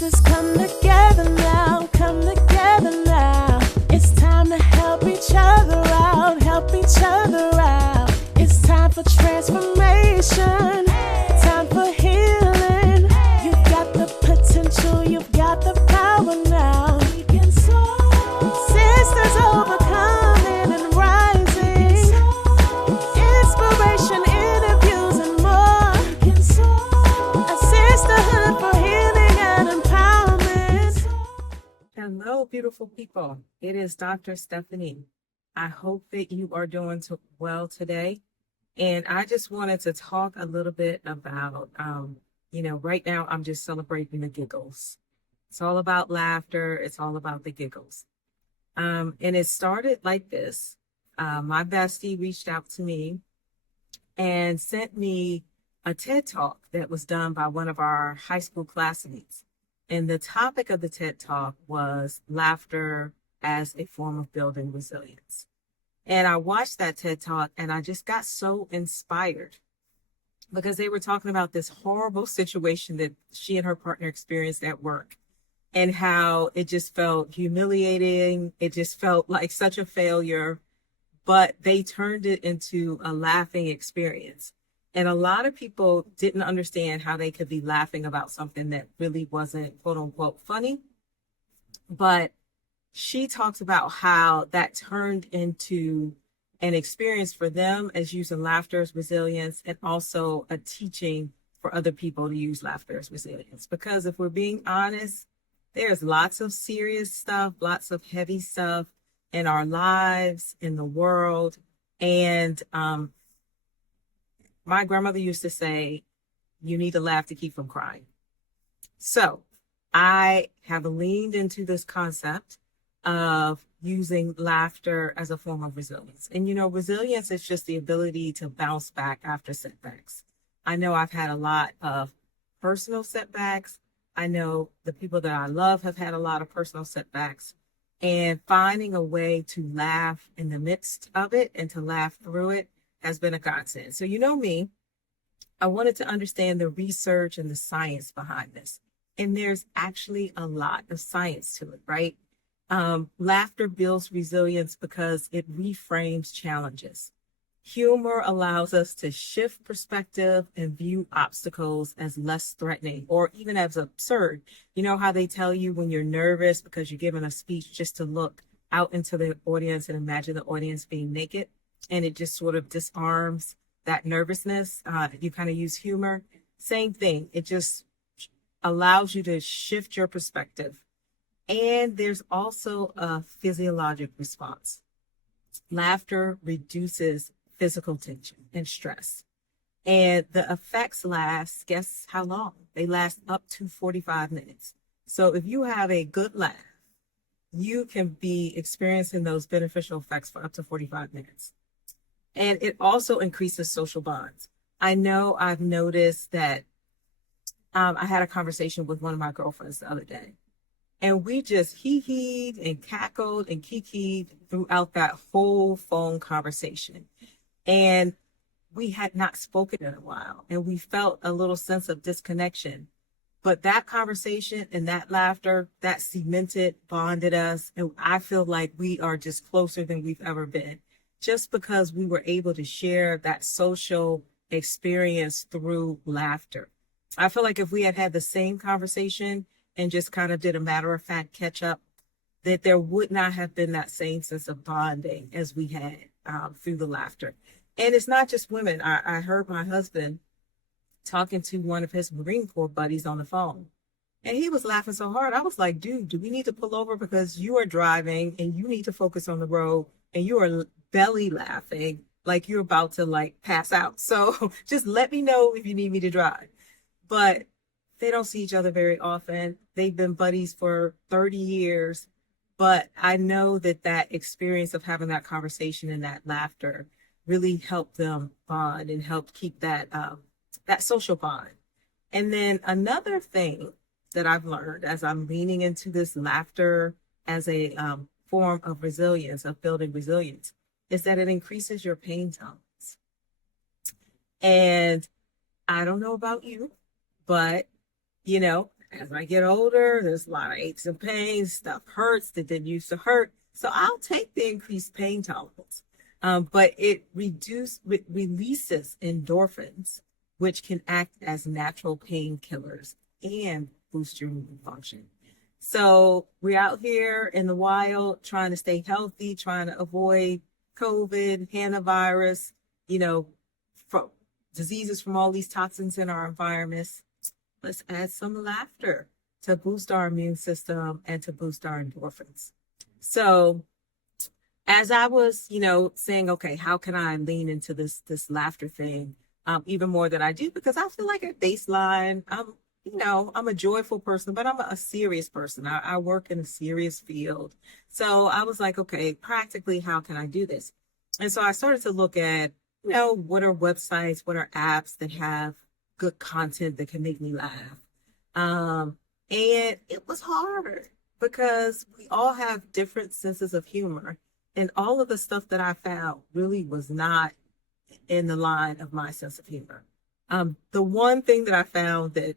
Sisters, come together now, come together now. It's time to help each other out, help each other out. It's time for transformation, time for healing. You've got the potential, you've got the power now. We can soar. Sisters overcoming and rising. Inspiration, interviews, and more. We can soar. A sisterhood for healing and empowerment. Hello, beautiful people. It is Dr. Stephanie. I hope that you are doing well today. And I just wanted to talk a little bit about, right now I'm just celebrating the giggles. It's all about laughter. It's all about the giggles. And it started like this. My bestie reached out to me and sent me a TED Talk that was done by one of our high school classmates. And the topic of the TED Talk was laughter as a form of building resilience. And I watched that TED Talk and I just got so inspired because they were talking about this horrible situation that she and her partner experienced at work and how it just felt humiliating. It just felt like such a failure, but they turned it into a laughing experience. And a lot of people didn't understand how they could be laughing about something that really wasn't quote unquote funny. But she talks about how that turned into an experience for them as using laughter as resilience and also a teaching for other people to use laughter as resilience. Because if we're being honest, there's lots of serious stuff, lots of heavy stuff in our lives, in the world. And my grandmother used to say, you need to laugh to keep from crying. So I have leaned into this concept of using laughter as a form of resilience. And, resilience is just the ability to bounce back after setbacks. I know I've had a lot of personal setbacks. I know the people that I love have had a lot of personal setbacks. And finding a way to laugh in the midst of it and to laugh through it has been a godsend. So, me, I wanted to understand the research and the science behind this. And there's actually a lot of science to it, right? Laughter builds resilience because it reframes challenges. Humor allows us to shift perspective and view obstacles as less threatening or even as absurd. You know how they tell you when you're nervous because you're giving a speech just to look out into the audience and imagine the audience being naked, and it just sort of disarms that nervousness. You kind of use humor. Same thing. It just allows you to shift your perspective. And there's also a physiologic response. Laughter reduces physical tension and stress. And the effects last, guess how long? They last up to 45 minutes. So if you have a good laugh, you can be experiencing those beneficial effects for up to 45 minutes. And it also increases social bonds. I know I've noticed that I had a conversation with one of my girlfriends the other day. And we just hee-heed and cackled and kikied throughout that whole phone conversation. And we had not spoken in a while. And we felt a little sense of disconnection. But that conversation and that laughter, that cemented, bonded us. And I feel like we are just closer than we've ever been. Just because we were able to share that social experience through laughter. I feel like if we had had the same conversation and just kind of did a matter of fact catch up, that there would not have been that same sense of bonding as we had through the laughter. And it's not just women. I heard my husband talking to one of his Marine Corps buddies on the phone. And he was laughing so hard. I was like, dude, do we need to pull over because you are driving and you need to focus on the road and you are belly laughing like you're about to pass out. So just let me know if you need me to drive. But they don't see each other very often. They've been buddies for 30 years. But I know that experience of having that conversation and that laughter really helped them bond and helped keep that social bond. And then another thing that I've learned as I'm leaning into this laughter as a form of resilience, of building resilience, is that it increases your pain tolerance. And I don't know about you, but as I get older, there's a lot of aches and pains, stuff hurts that didn't used to hurt. So I'll take the increased pain tolerance. But it releases endorphins, which can act as natural painkillers and boost your immune function. So we're out here in the wild trying to stay healthy, trying to avoid COVID, hantavirus, from diseases from all these toxins in our environments. Let's add some laughter to boost our immune system and to boost our endorphins. So as I was, saying, okay, how can I lean into this laughter thing even more than I do? Because I feel like at baseline, I'm a joyful person, but I'm a serious person. I work in a serious field. So I was like, okay, practically, how can I do this? And so I started to look at, what are websites, what are apps that have good content that can make me laugh? And it was hard because we all have different senses of humor. And all of the stuff that I found really was not in the line of my sense of humor. The one thing that I found that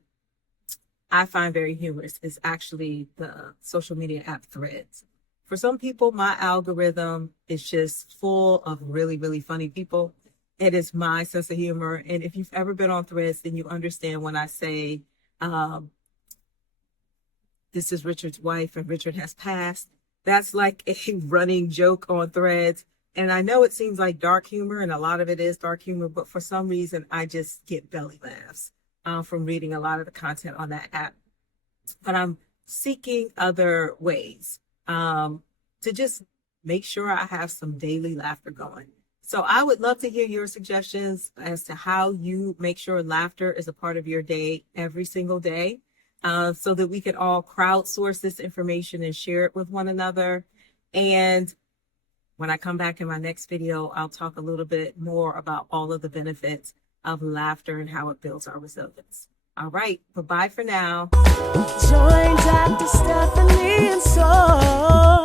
I find very humorous is actually the social media app Threads. For some people, my algorithm is just full of really, really funny people. It is my sense of humor. And if you've ever been on Threads, then you understand when I say, this is Richard's wife and Richard has passed. That's like a running joke on Threads. And I know it seems like dark humor, and a lot of it is dark humor, but for some reason, I just get belly laughs from reading a lot of the content on that app. But I'm seeking other ways to just make sure I have some daily laughter going. So I would love to hear your suggestions as to how you make sure laughter is a part of your day every single day. So that we can all crowdsource this information and share it with one another. And when I come back in my next video, I'll talk a little bit more about all of the benefits of laughter and how it builds our resilience. All right, bye-bye for now. Join Dr. Stephanie and Soul.